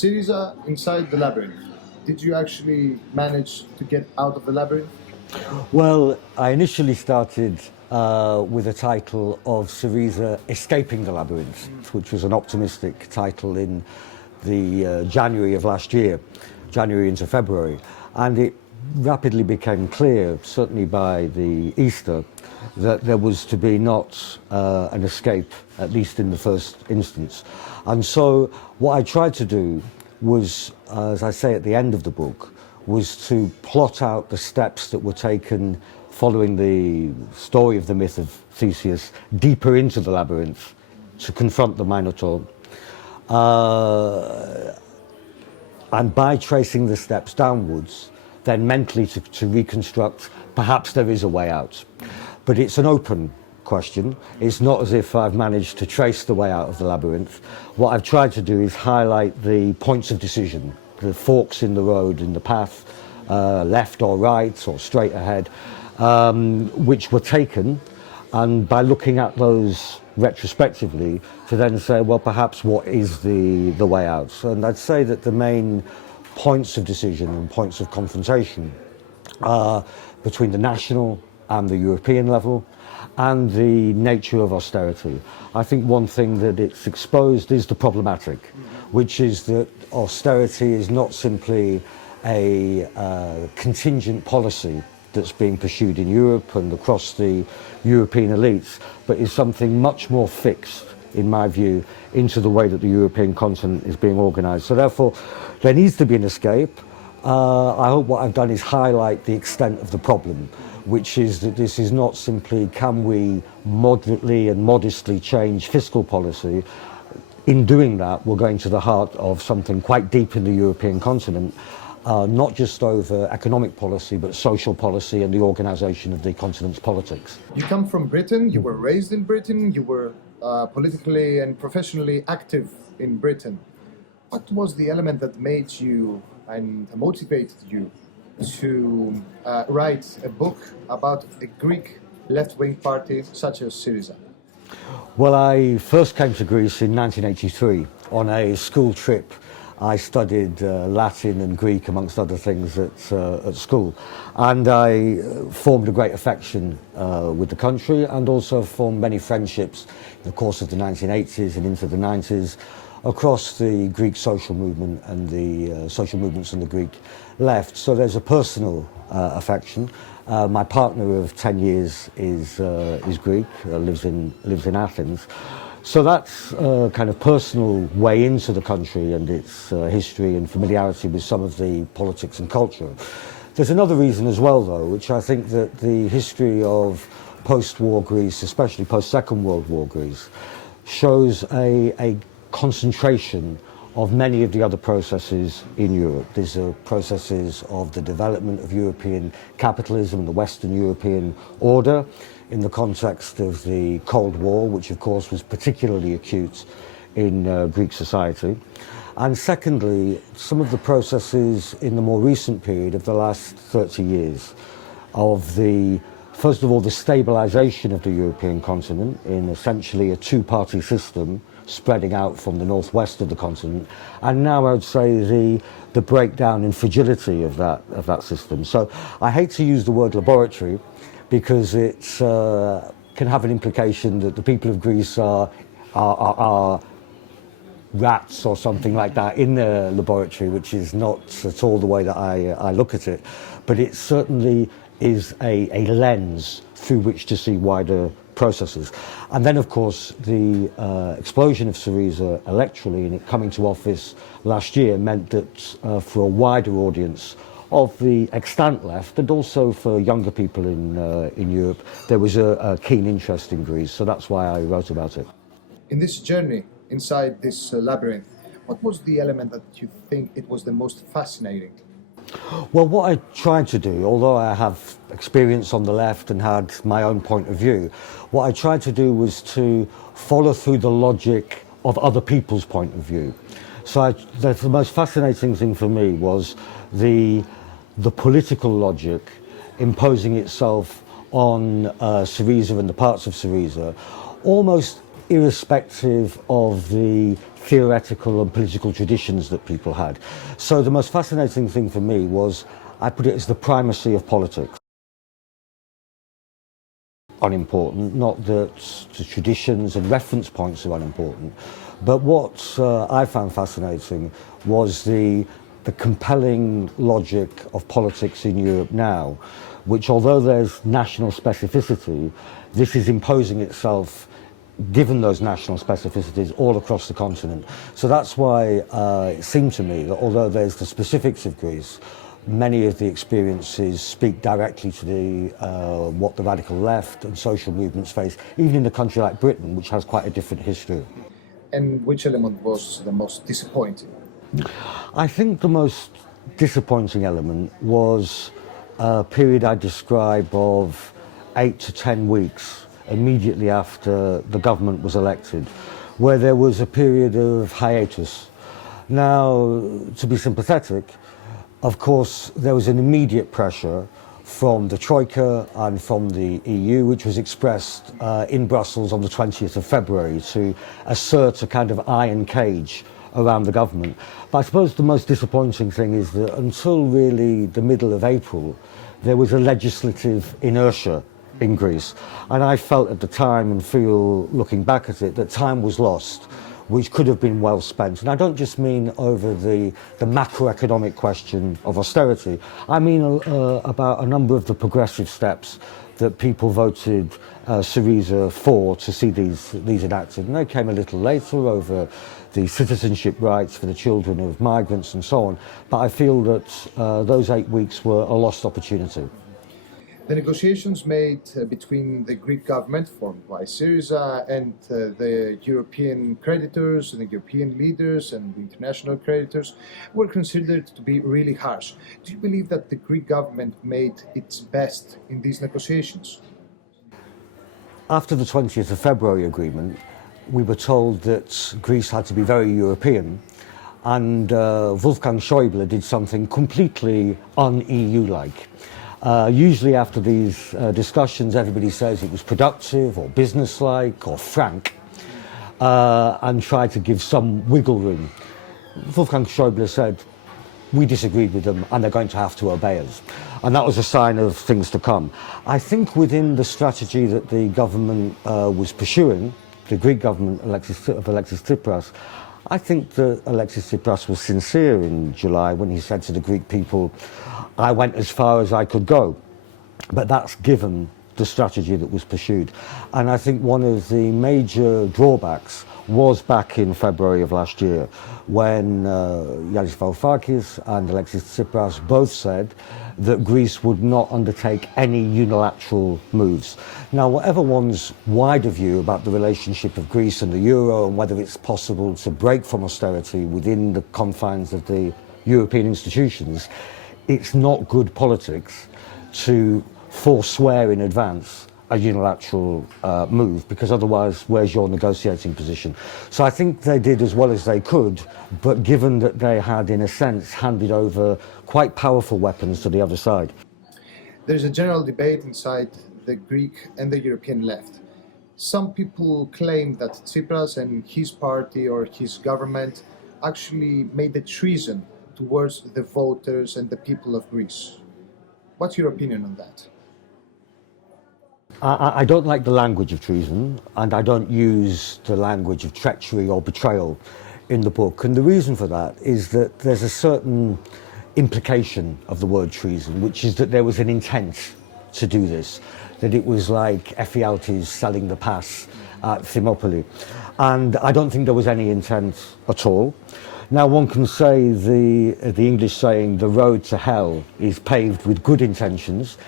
ΣΥΡΙΖA inside the labyrinth. Did you actually manage to get out of the labyrinth? Well, I initially started with a title of ΣΥΡΙΖΑ Escaping the Labyrinth, which was an optimistic title in the January of last year, January into February. And it rapidly became clear, certainly by the Easter, that there was to be not an escape, at least in the first instance. And so what I tried to do was, as I say at the end of the book, was to plot out the steps that were taken following the story of the myth of Theseus deeper into the labyrinth to confront the Minotaur. And by tracing the steps downwards, then mentally to reconstruct, perhaps there is a way out. But it's an open question. It's not as if I've managed to trace the way out of the labyrinth. What I've tried to do is highlight the points of decision, the forks in the road, in the path, left or right or straight ahead, which were taken, and by looking at those retrospectively to then say, well, perhaps what is the way out? And I'd say that the main points of decision and points of confrontation are between the national and the European level, and the nature of austerity. I think one thing that it's exposed is the problematic, which is that austerity is not simply a contingent policy that's being pursued in Europe and across the European elites, but is something much more fixed, in my view, into the way that the European continent is being organised. So therefore, there needs to be an escape. I hope what I've done is highlight the extent of the problem, which is that this is not simply can we moderately and modestly change fiscal policy. In doing that, we're going to the heart of something quite deep in the European continent, not just over economic policy, but social policy and the organisation of the continent's politics. You come from Britain, you were raised in Britain, you were politically and professionally active in Britain. What was the element that made you and motivated you to write a book about a Greek left-wing party such as ΣΥΡΙΖΑ? Well, I first came to Greece in 1983 on a school trip. I studied Latin and Greek, amongst other things, at school. And I formed a great affection with the country, and also formed many friendships in the course of the 1980s and into the 90s across the Greek social movement and the social movements in the Greek left. So there's a personal affection. My partner of 10 years is Greek, lives in Athens. So that's a kind of personal way into the country and its history and familiarity with some of the politics and culture. There's another reason as well, though, which I think that the history of post-war Greece, especially post-Second World War Greece, shows a concentration of many of the other processes in Europe. These are processes of the development of European capitalism, the Western European order, in the context of the Cold War, which of course was particularly acute in Greek society. And secondly, some of the processes in the more recent period of the last 30 years of first of all, the stabilization of the European continent in essentially a two-party system spreading out from the northwest of the continent, and now I would say the breakdown and fragility of that system. So I hate to use the word laboratory, because it can have an implication that the people of Greece are rats or something like that in the laboratory, which is not at all the way that I look at it. But it certainly is a lens through which to see wider processes. And then, of course, the explosion of ΣΥΡΙΖΑ electorally and it coming to office last year meant that for a wider audience of the extant left, and also for younger people in Europe, there was a keen interest in Greece. So that's why I wrote about it. In this journey inside this labyrinth, what was the element that you think it was the most fascinating? Well, what I tried to do, although I have experience on the left and had my own point of view, what I tried to do was to follow through the logic of other people's point of view. So the most fascinating thing for me was the political logic imposing itself on ΣΥΡΙΖΑ and the parts of ΣΥΡΙΖΑ, almost irrespective of the theoretical and political traditions that people had. So the most fascinating thing for me was, I put it as the primacy of politics. Unimportant, not that the traditions and reference points are unimportant, but what I found fascinating was the compelling logic of politics in Europe now, which, although there's national specificity, this is imposing itself, given those national specificities, all across the continent. So that's why it seemed to me that although there's the specifics of Greece, many of the experiences speak directly to what the radical left and social movements face, even in a country like Britain, which has quite a different history. And which element was the most disappointing? I think the most disappointing element was a period I describe of 8 to 10 weeks immediately after the government was elected, where there was a period of hiatus. Now, to be sympathetic, of course, there was an immediate pressure from the Troika and from the EU, which was expressed in Brussels on the 20th of February to assert a kind of iron cage around the government. But I suppose the most disappointing thing is that until really the middle of April, there was a legislative inertia in Greece. And I felt at the time, and feel looking back at it, that time was lost, which could have been well spent. And I don't just mean over the macroeconomic question of austerity. I mean about a number of the progressive steps that people voted ΣΥΡΙΖΑ for to see these enacted. And they came a little later over the citizenship rights for the children of migrants and so on. But I feel that those 8 weeks were a lost opportunity. The negotiations made between the Greek government, formed by ΣΥΡΙΖΑ, and the European creditors and the European leaders and the international creditors were considered to be really harsh. Do you believe that the Greek government made its best in these negotiations? After the 20th of February agreement, we were told that Greece had to be very European, and Wolfgang Schäuble did something completely un-EU-like. Usually after these discussions, everybody says it was productive or businesslike or frank, and tried to give some wiggle room. Wolfgang Schäuble said, we disagreed with them and they're going to have to obey us. And that was a sign of things to come. I think within the strategy that the government was pursuing, the Greek government of Alexis Tsipras, I think that Alexis Tsipras was sincere in July when he said to the Greek people, I went as far as I could go. But that's given the strategy that was pursued. And I think one of the major drawbacks was back in February of last year when Yanis Varoufakis and Alexis Tsipras both said that Greece would not undertake any unilateral moves. Now, whatever one's wider view about the relationship of Greece and the euro and whether it's possible to break from austerity within the confines of the European institutions, it's not good politics to forswear in advance a unilateral move, because otherwise, where's your negotiating position? So I think they did as well as they could, but given that they had, in a sense, handed over quite powerful weapons to the other side. There's a general debate inside the Greek and the European left. Some people claim that Tsipras and his party or his government actually made a treason towards the voters and the people of Greece. What's your opinion on that? I don't like the language of treason, and I don't use the language of treachery or betrayal in the book. And the reason for that is that there's a certain implication of the word treason, which is that there was an intent to do this, that it was like Ephialtes selling the pass at Thermopylae. And I don't think there was any intent at all. Now, one can say the English saying, the road to hell is paved with good intentions.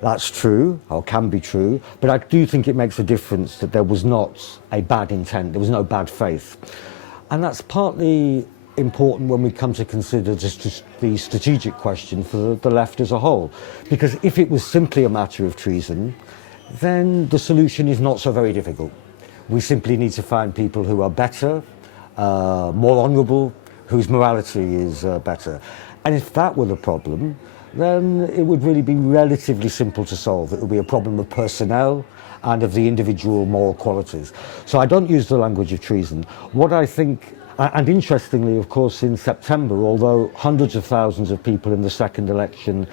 That's true, or can be true, but I do think it makes a difference that there was not a bad intent, there was no bad faith. And that's partly important when we come to consider just the strategic question for the left as a whole. Because if it was simply a matter of treason, then the solution is not so very difficult. We simply need to find people who are better, more honourable, whose morality is better. And if that were the problem, then it would really be relatively simple to solve. It would be a problem of personnel and of the individual moral qualities. So I don't use the language of treason. What I think, and interestingly, of course, in September, although hundreds of thousands of people in the second election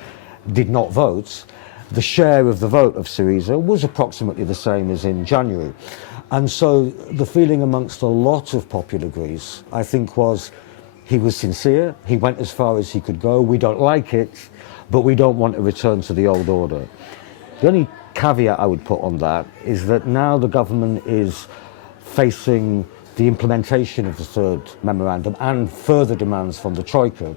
did not vote, the share of the vote of Syriza was approximately the same as in January. And so the feeling amongst a lot of popular Greece, I think, was he was sincere, he went as far as he could go, we don't like it, but we don't want to return to the old order. The only caveat I would put on that is that now the government is facing the implementation of the third memorandum and further demands from the Troika,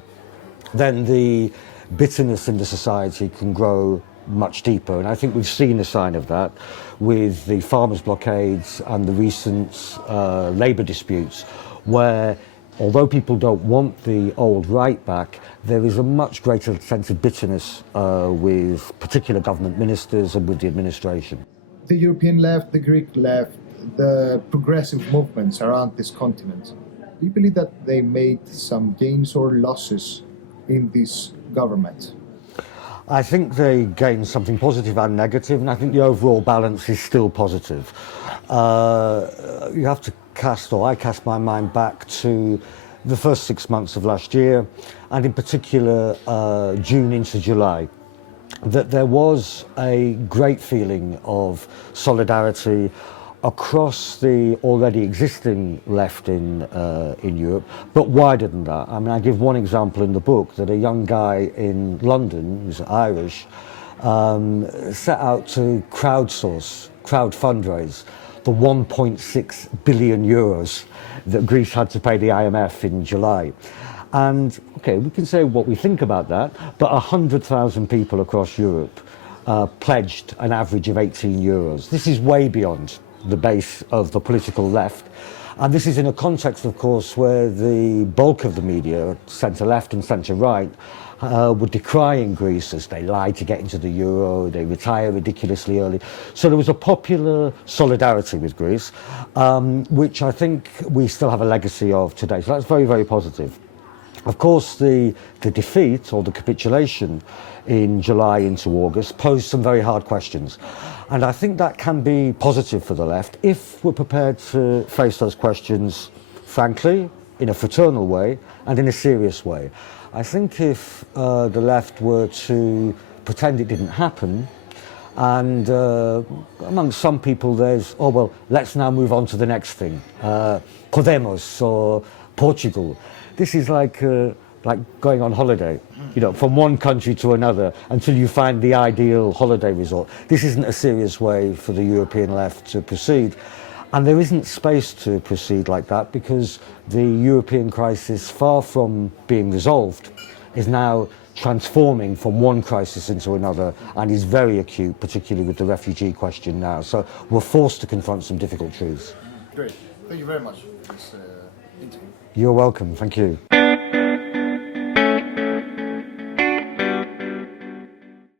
then the bitterness in the society can grow much deeper. And I think we've seen a sign of that with the farmers' blockades and the recent labour disputes, where although people don't want the old right back, there is a much greater sense of bitterness with particular government ministers and with the administration. The European left, the Greek left, the progressive movements around this continent, do you believe that they made some gains or losses in this government? I think they gained something positive and negative, and I think the overall balance is still positive. You have to I cast my mind back to the first 6 months of last year, and in particular June into July, that there was a great feeling of solidarity across the already existing left in Europe, but wider than that. I mean, I give one example in the book, that a young guy in London, who's Irish, set out to crowd fundraise the 1.6 billion euros that Greece had to pay the IMF in July. And, okay, we can say what we think about that, but 100,000 people across Europe pledged an average of 18 euros. This is way beyond the base of the political left. And this is in a context, of course, where the bulk of the media, centre-left and centre-right, were decrying Greece as they lied to get into the euro, they retire ridiculously early. So there was a popular solidarity with Greece, which I think we still have a legacy of today. So that's very, very positive. Of course, the defeat or the capitulation in July into August posed some very hard questions. And I think that can be positive for the left if we're prepared to face those questions frankly, in a fraternal way, and in a serious way. I think if the left were to pretend it didn't happen, and among some people there's, oh well, let's now move on to the next thing, Podemos or Portugal. This is like going on holiday, you know, from one country to another until you find the ideal holiday resort. This isn't a serious way for the European left to proceed. And there isn't space to proceed like that because the European crisis, far from being resolved, is now transforming from one crisis into another and is very acute, particularly with the refugee question now. So we're forced to confront some difficult truths. Great. Thank you very much for this interview. You're welcome. Thank you.